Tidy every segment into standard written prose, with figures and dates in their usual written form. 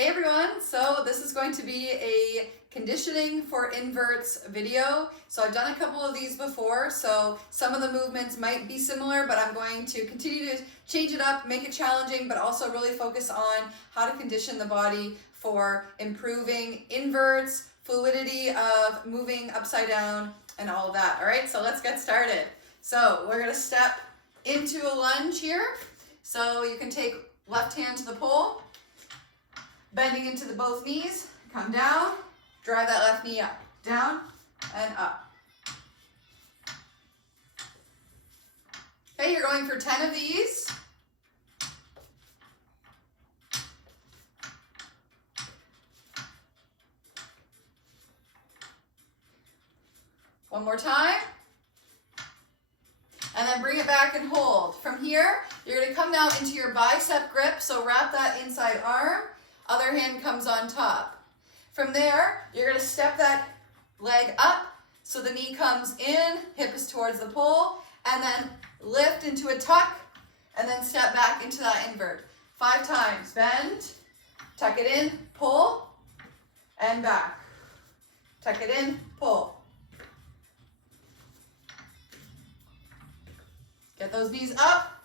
Hey everyone, so this is going to be a conditioning for inverts video. So I've done a couple of these before, so some of the movements might be similar, but I'm going to continue to change it up, make it challenging, but also really focus on how to condition the body for improving inverts, fluidity of moving upside down, and all of that. All right, so let's get started. So we're gonna step into a lunge here. So you can take left hand to the pole, bending into the both knees, come down, drive that left knee up, down and up. Okay, you're going for 10 of these. One more time. And then bring it back and hold. From here, you're gonna come down into your bicep grip, so wrap that inside arm. Other hand comes on top. From there, you're gonna step that leg up so the knee comes in, hip is towards the pole, and then lift into a tuck, and then step back into that invert. 5 times, bend, tuck it in, pull, and back. Tuck it in, pull. Get those knees up.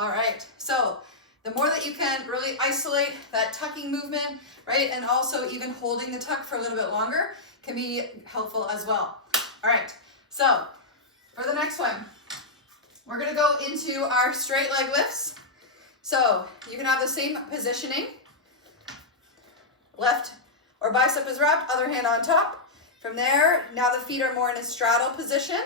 All right, so the more that you can really isolate that tucking movement, right, and also even holding the tuck for a little bit longer can be helpful as well. All right, so for the next one, we're gonna go into our straight leg lifts. So you can have the same positioning. Left or bicep is wrapped, other hand on top. From there, now the feet are more in a straddle position.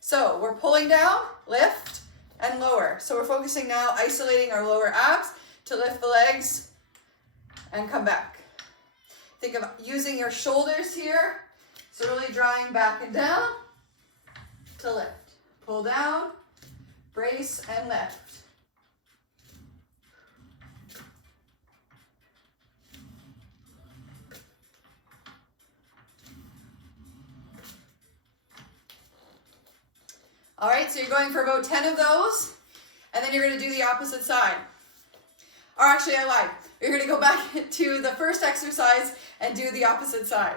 So we're pulling down, lift, and lower. So we're focusing now, isolating our lower abs to lift the legs and come back. Think of using your shoulders here. So really drawing back and down to lift. Pull down, brace, and lift. All right, so you're going for about 10 of those, and then you're gonna do the opposite side. Or actually, I lied. You're gonna go back to the first exercise and do the opposite side.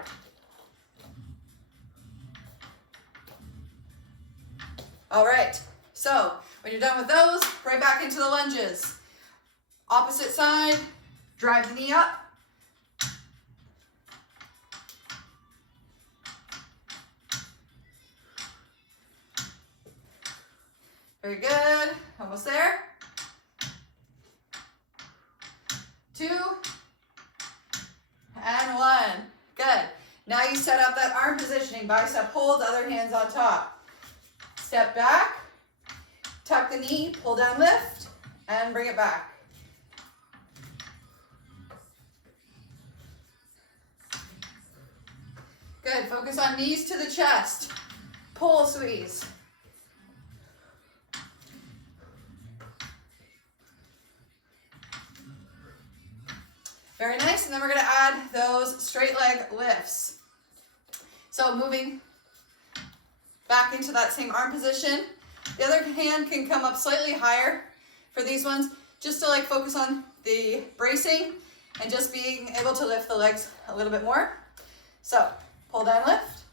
All right, so when you're done with those, right back into the lunges. Opposite side, drive the knee up. Very good, almost there. 2, and 1, good. Now you set up that arm positioning, bicep hold, other hand's on top. Step back, tuck the knee, pull down, lift, and bring it back. Good, focus on knees to the chest. Pull, squeeze. Very nice, and then we're gonna add those straight leg lifts. So moving back into that same arm position. The other hand can come up slightly higher for these ones, just to like focus on the bracing and just being able to lift the legs a little bit more. So pull down, lift.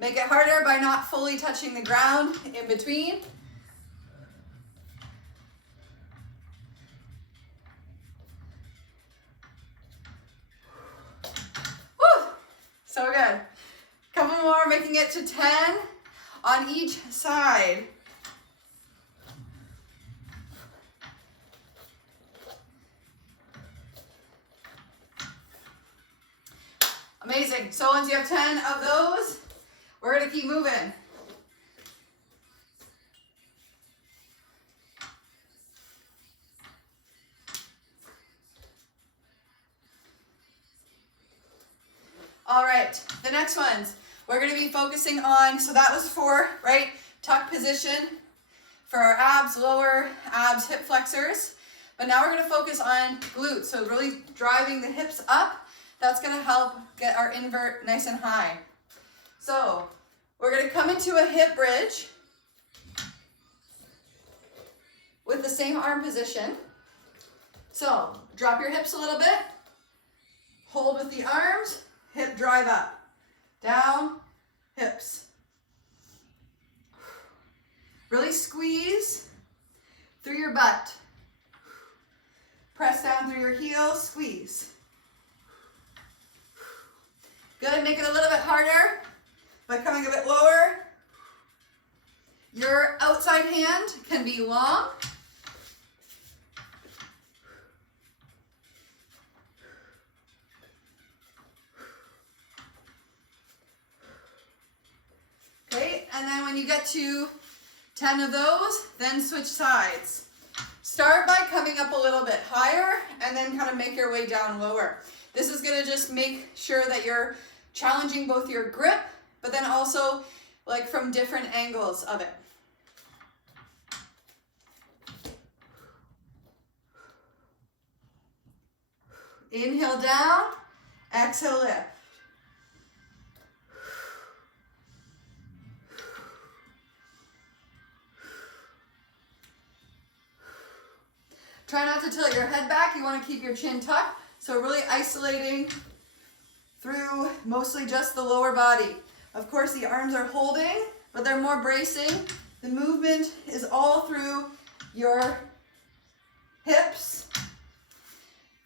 Make it harder by not fully touching the ground in between. So good. Couple more, making it to 10 on each side. Amazing. So once you have 10 of those, we're gonna keep moving. All right, the next ones, we're gonna be focusing on, so that was for, right, tuck position for our abs, lower abs, hip flexors. But now we're gonna focus on glutes, so really driving the hips up. That's gonna help get our invert nice and high. So we're going to come into a hip bridge with the same arm position. So drop your hips a little bit, hold with the arms, hip drive up, down, hips. Really squeeze through your butt. Press down through your heels, squeeze. Good, make it a little bit harder by coming a bit lower. Your outside hand can be long. Okay, and then when you get to 10 of those, then switch sides. Start by coming up a little bit higher and then kind of make your way down lower. This is going to just make sure that you're challenging both your grip, but then also like from different angles of it. Inhale down, exhale lift. Try not to tilt your head back. You want to keep your chin tucked. So really isolating through mostly just the lower body. Of course, the arms are holding, but they're more bracing. The movement is all through your hips.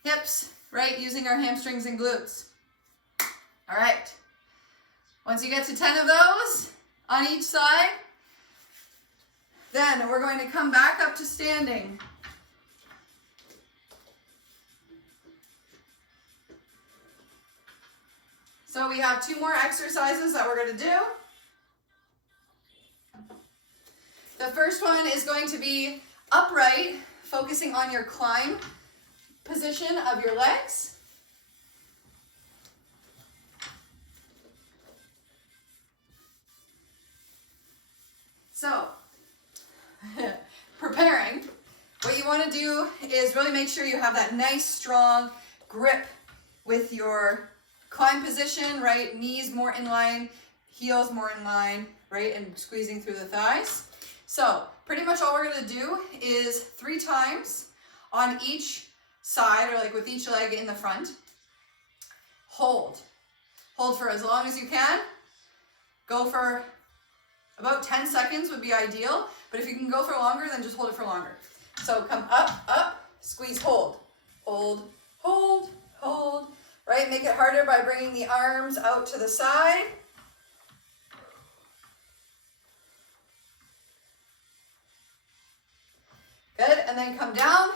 Hips, right? Using our hamstrings and glutes. All right. Once you get to 10 of those on each side, then we're going to come back up to standing. So we have 2 more exercises that we're going to do. The first one is going to be upright, focusing on your climb position of your legs. So, preparing, what you want to do is really make sure you have that nice strong grip with your climb position, right? Knees more in line, heels more in line, right? And squeezing through the thighs. So pretty much all we're going to do is 3 times on each side, or like with each leg in the front. Hold. Hold for as long as you can. Go for about 10 seconds would be ideal, but if you can go for longer, then just hold it for longer. So come up, up, squeeze, hold. Hold, hold, hold. Right, make it harder by bringing the arms out to the side. Good, and then come down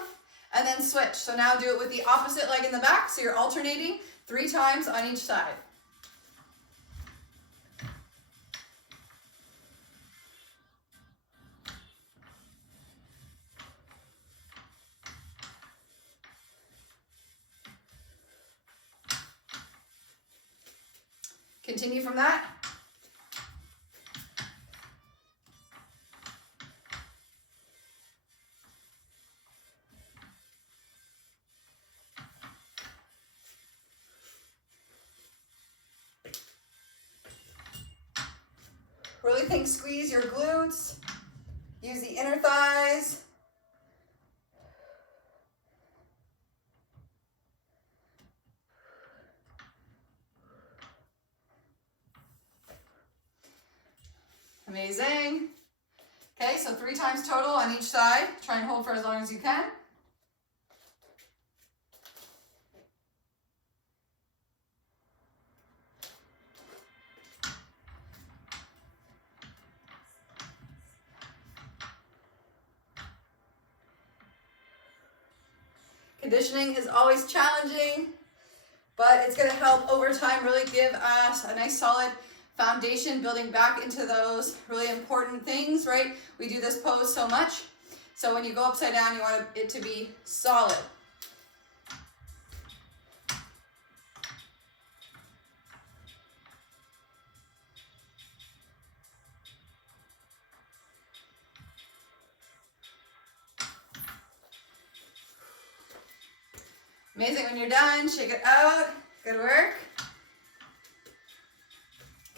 and then switch. So now do it with the opposite leg in the back. So you're alternating 3 times on each side. Continue from that. Really squeeze your glutes. Use the inner thighs. Amazing. Okay, so 3 times total on each side. Try and hold for as long as you can. Conditioning is always challenging, but it's going to help over time really give us a nice solid foundation, building back into those really important things, right? We do this pose so much. So when you go upside down, you want it to be solid. Amazing. When you're done, shake it out. Good work.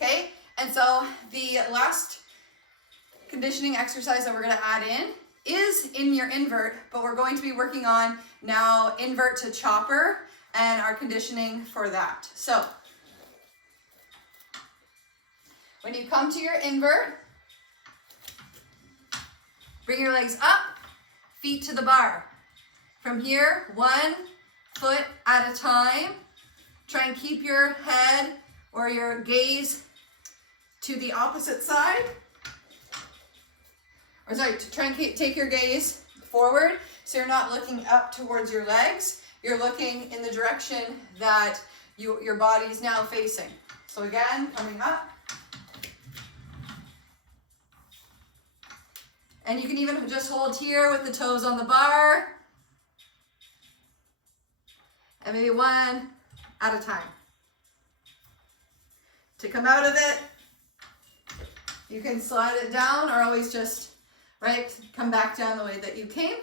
Okay, and And so the last conditioning exercise that we're going to add in is in your invert, but we're going to be working on now invert to chopper and our conditioning for that. So when you come to your invert, bring your legs up, feet to the bar. From here, 1 foot at a time. Try and keep your head or your gaze to the opposite side. Or sorry, to try and take your gaze forward so you're not looking up towards your legs. You're looking in the direction that your body is now facing. So again, coming up. And you can even just hold here with the toes on the bar. And maybe 1 at a time. To come out of it, you can slide it down or always just, right, come back down the way that you came.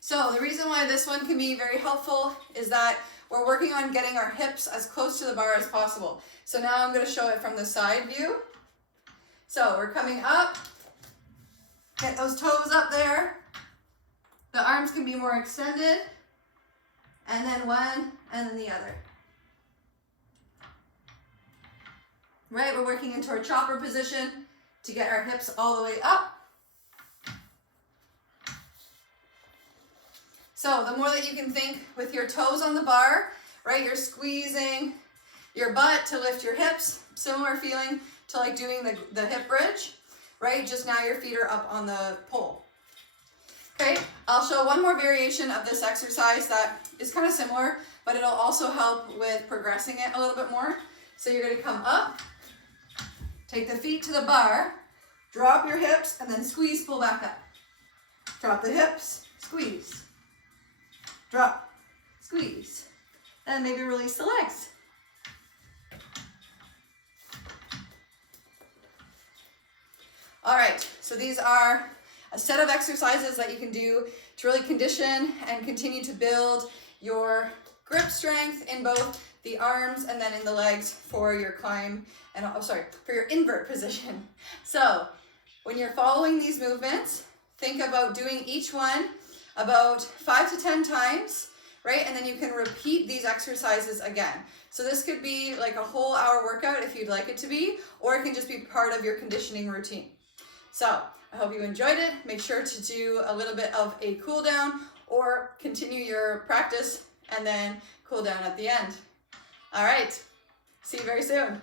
So the reason why this one can be very helpful is that we're working on getting our hips as close to the bar as possible. So now I'm going to show it from the side view. So we're coming up. Get those toes up there. The arms can be more extended. And then 1, and then the other. Right, we're working into our chopper position to get our hips all the way up. So the more that you can think with your toes on the bar, right, you're squeezing your butt to lift your hips. Similar feeling to like doing the hip bridge. Right, just now your feet are up on the pole. Okay, I'll show one more variation of this exercise that is kind of similar, but it'll also help with progressing it a little bit more. So you're going to come up, take the feet to the bar, drop your hips, and then squeeze, pull back up. Drop the hips, squeeze. Drop, squeeze. And maybe release the legs. All right, so these are a set of exercises that you can do to really condition and continue to build your grip strength in both the arms and then in the legs for your climb and, for your invert position. So when you're following these movements, think about doing each one about 5 to 10 times, right? And then you can repeat these exercises again. So this could be like a whole hour workout if you'd like it to be, or it can just be part of your conditioning routine. So I hope you enjoyed it. Make sure to do a little bit of a cool down or continue your practice and then cool down at the end. All right, see you very soon.